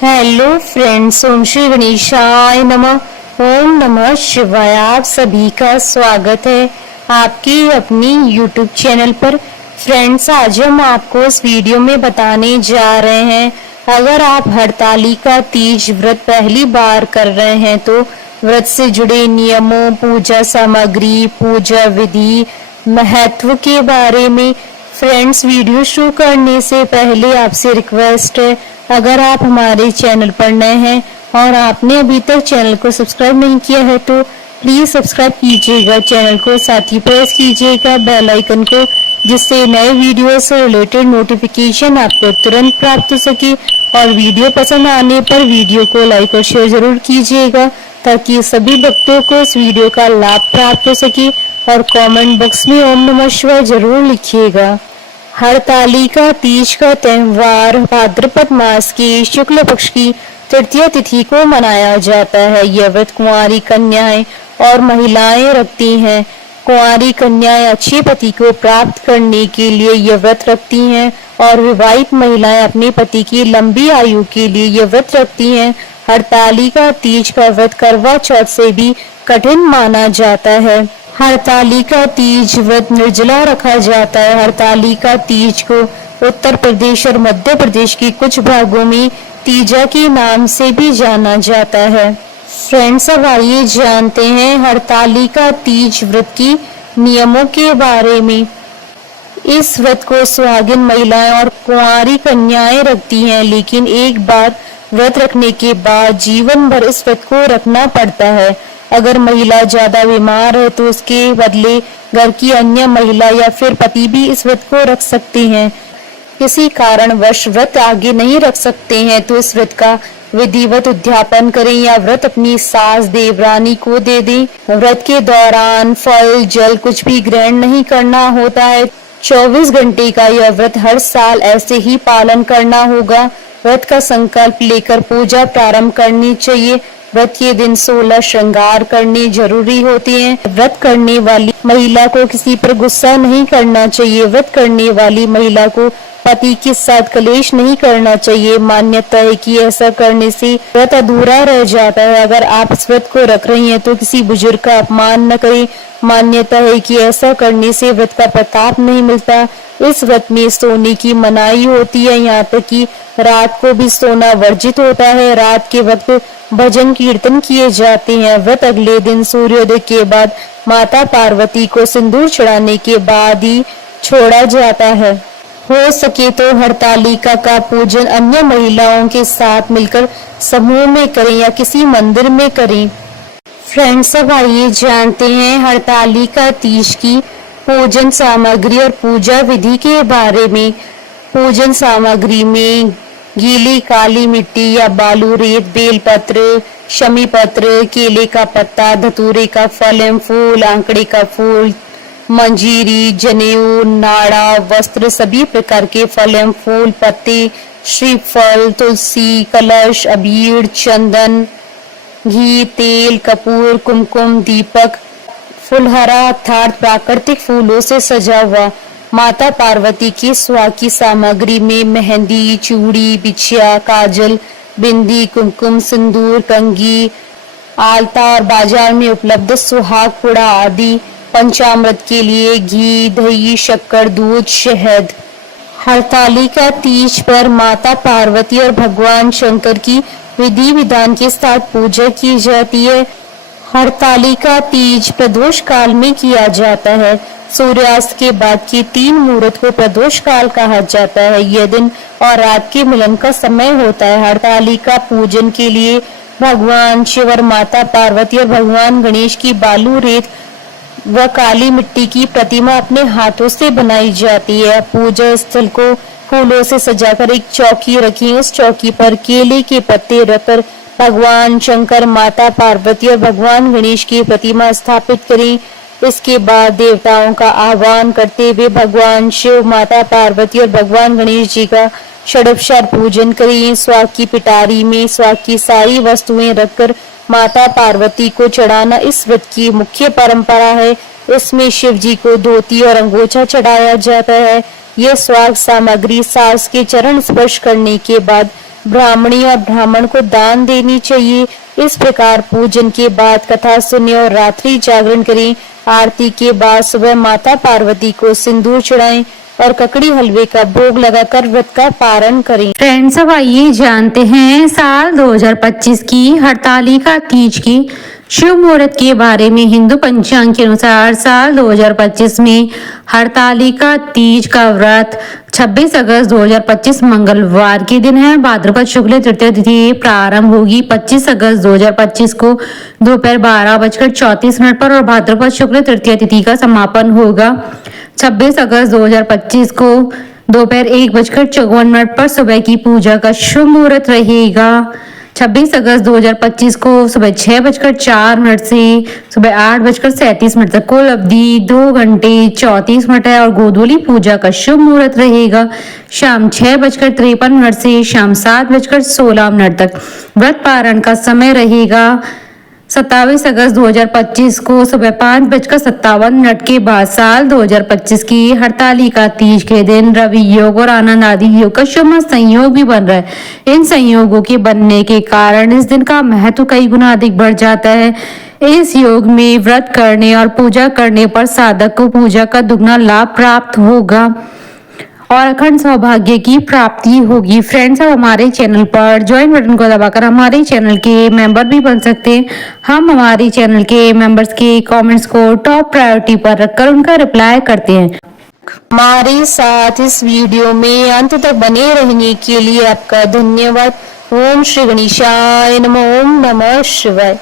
Hello friends, ओम श्री गणेशाय नमः। ओम नमः शिवाय। आप सभी का स्वागत है आपकी अपनी यूट्यूब चैनल पर। फ्रेंड्स, आज हम आपको इस वीडियो में बताने जा रहे हैं, अगर आप हरतालिका तीज व्रत पहली बार कर रहे हैं तो व्रत से जुड़े नियमों, पूजा सामग्री, पूजा विधि, महत्व के बारे में। फ्रेंड्स, वीडियो शुरू करने से पहले आपसे रिक्वेस्ट है, अगर आप हमारे चैनल पर नए हैं और आपने अभी तक चैनल को सब्सक्राइब नहीं किया है तो प्लीज सब्सक्राइब कीजिएगा चैनल को, साथ ही प्रेस कीजिएगा बेल आइकन को, जिससे नए वीडियो से रिलेटेड नोटिफिकेशन आपको तुरंत प्राप्त हो सके। और वीडियो पसंद आने पर वीडियो को लाइक और शेयर जरूर कीजिएगा ताकि सभी भक्तों को इस वीडियो का लाभ प्राप्त हो सके। और कमेंट बॉक्स में ओम नमः शिवाय जरूर लिखिएगा। हरतालिका तीज का त्योहार भाद्रपद मास की शुक्ल पक्ष की तृतीय तिथि को मनाया जाता है। यह व्रत कुंवारी कन्याएं और महिलाएं रखती हैं। कुंवारी कन्याएं अच्छे पति को प्राप्त करने के लिए यह व्रत रखती हैं और विवाहित महिलाएं अपने पति की लंबी आयु के लिए यह व्रत रखती हैं। हरतालिका तीज का व्रत करवा चौथ से भी कठिन माना जाता है। हरतालिका तीज व्रत निर्जला रखा जाता है। हरतालिका तीज को उत्तर प्रदेश और मध्य प्रदेश के कुछ भागों में तीजा के नाम से भी जाना जाता है। फ्रेंड्स, अब आइए जानते हैं हरतालिका तीज व्रत की नियमों के बारे में। इस व्रत को सुहागिन महिलाएं और कुंवारी कन्याएं रखती हैं, लेकिन एक बार व्रत रखने के बाद जीवन भर इस व्रत को रखना पड़ता है। अगर महिला ज्यादा बीमार है तो उसके बदले घर की अन्य महिला या फिर पति भी इस व्रत को रख सकते हैं। किसी कारणवश व्रत आगे नहीं रख सकते हैं तो इस व्रत का विधिवत उद्यापन करें या व्रत अपनी सास देवरानी को दे दें। व्रत के दौरान फल जल कुछ भी ग्रहण नहीं करना होता है। 24 घंटे का यह व्रत हर साल ऐसे ही पालन करना होगा। व्रत का संकल्प लेकर पूजा प्रारंभ करनी चाहिए। व्रत के दिन 16 श्रृंगार करने जरूरी होते हैं। व्रत करने वाली महिला को किसी पर गुस्सा नहीं करना चाहिए। व्रत करने वाली महिला को पति के साथ कलेश नहीं करना चाहिए। मान्यता है कि ऐसा करने से व्रत अधूरा रह जाता है। अगर आप इस व्रत को रख रही हैं तो किसी बुजुर्ग का अपमान न करें। मान्यता है कि ऐसा करने से व्रत का प्रताप नहीं मिलता। इस व्रत में सोने की मनाही होती है, यहाँ तक कि रात को भी सोना वर्जित होता है। रात के वक्त भजन कीर्तन किए जाते हैं। व्रत अगले दिन सूर्योदय के बाद माता पार्वती को सिंदूर चढ़ाने के बाद ही छोड़ा जाता है। हो सके तो हरतालिका का पूजन अन्य महिलाओं के साथ मिलकर समूह में करें या किसी मंदिर में करें। फ्रेंड्स, अब आइए जानते हैं हरतालिका तीज की पूजन सामग्री और पूजा विधि के बारे में। पूजन सामग्री में गीली काली मिट्टी या बालू, रेत, बेलपत्र, शमी पत्र, केले का पत्ता, धतूरे का फल एवं फूल, आंकड़े का फूल, मंजीरी, जनेऊ, नाड़ा, वस्त्र, सभी प्रकार के फल एवं फूल, पत्ते, श्रीफल, तुलसी, कलश, अबीर, चंदन, घी, तेल, कपूर, कुमकुम, दीपक, फुलहरा अर्थात प्राकृतिक फूलों से सजा हुआ माता पार्वती की सुहाग की सामग्री में मेहंदी, चूड़ी, बिछिया, काजल, बिंदी, कुमकुम, सिंदूर, कंघी, आलता और बाजार में उपलब्ध सुहाग पुड़ा आदि। पंचामृत के लिए घी, दही, शक्कर, दूध, शहद। हरतालिका तीज पर माता पार्वती और भगवान शंकर की विधि विधान के साथ पूजा की जाती है। हरतालिका तीज प्रदोष काल में किया जाता है। सूर्यास्त के बाद के 3 मुहूर्त को प्रदोष काल कहा जाता है। यह दिन और रात के मिलन का समय होता है। हरतालिका पूजन के लिए भगवान शिव और माता पार्वती और भगवान गणेश की बालू, रेत व काली मिट्टी की प्रतिमा अपने हाथों से बनाई जाती है। पूजा स्थल को फूलों से सजाकर एक चौकी रखी। उस चौकी पर केले के पत्ते रखकर भगवान शंकर, माता पार्वती और भगवान गणेश की प्रतिमा स्थापित करें। इसके बाद देवताओं का आह्वान करते हुए भगवान शिव, माता पार्वती और भगवान गणेश जी का षोडशोपचार पूजन करें। सुहाग की पिटारी में सुहाग की सारी वस्तुएं रखकर माता पार्वती को चढ़ाना इस व्रत की मुख्य परंपरा है। इसमें शिव जी को धोती और अंगोछा चढ़ाया जाता है। यह सुहाग सामग्री सास के चरण स्पर्श करने के बाद ब्राह्मणी और ब्राह्मण को दान देनी चाहिए। इस प्रकार पूजन के बाद कथा सुने और रात्रि जागरण करें। आरती के बाद सुबह माता पार्वती को सिंदूर चढ़ाएं और ककड़ी हलवे का भोग लगाकर व्रत का पारण करें। फ्रेंड्स, अब आइए जानते हैं साल 2025 की हरतालिका तीज की शुभ मुहूर्त के बारे में। हिंदू पंचांग के अनुसार साल 2025 में हरतालिका तीज का व्रत 26 अगस्त 2025 मंगलवार के दिन है। भाद्रपद शुक्ल तृतीय तिथि प्रारंभ होगी 25 अगस्त 2025 को दोपहर 12:34 पर और भाद्रपद शुक्ल तृतीय तिथि का समापन होगा 26 अगस्त 2025 को दोपहर 1:54 पर। सुबह की पूजा का शुभ मुहूर्त रहेगा 26 अगस्त 2025 को सुबह 6:04 से सुबह 8:37 तक। कुल अवधि 2 घंटे 34 मिनट है और गोधूली पूजा का शुभ मुहूर्त रहेगा शाम 6:53 से शाम 7:16 तक। व्रत पारण का समय रहेगा 27 अगस्त 2025 को सुबह 5:57 के बाद। साल 2025 की हरतालिका तीज के दिन रवि योग और आनंद आदि योग का शुभ संयोग भी बन रहा है। इन संयोगों के बनने के कारण इस दिन का महत्व कई गुना अधिक बढ़ जाता है। इस योग में व्रत करने और पूजा करने पर साधक को पूजा का दुगना लाभ प्राप्त होगा और अखंड सौभाग्य की प्राप्ति होगी। फ्रेंड्स, अब हमारे चैनल पर ज्वाइन बटन को दबाकर हमारे चैनल के मेंबर भी बन सकते हैं। हम हमारे चैनल के मेंबर्स के कमेंट्स को टॉप प्रायोरिटी पर रखकर उनका रिप्लाई करते हैं। हमारे साथ इस वीडियो में अंत तक बने रहने के लिए आपका धन्यवाद। ओम श्री गणेशाय नमः। ओम नमः शिवाय।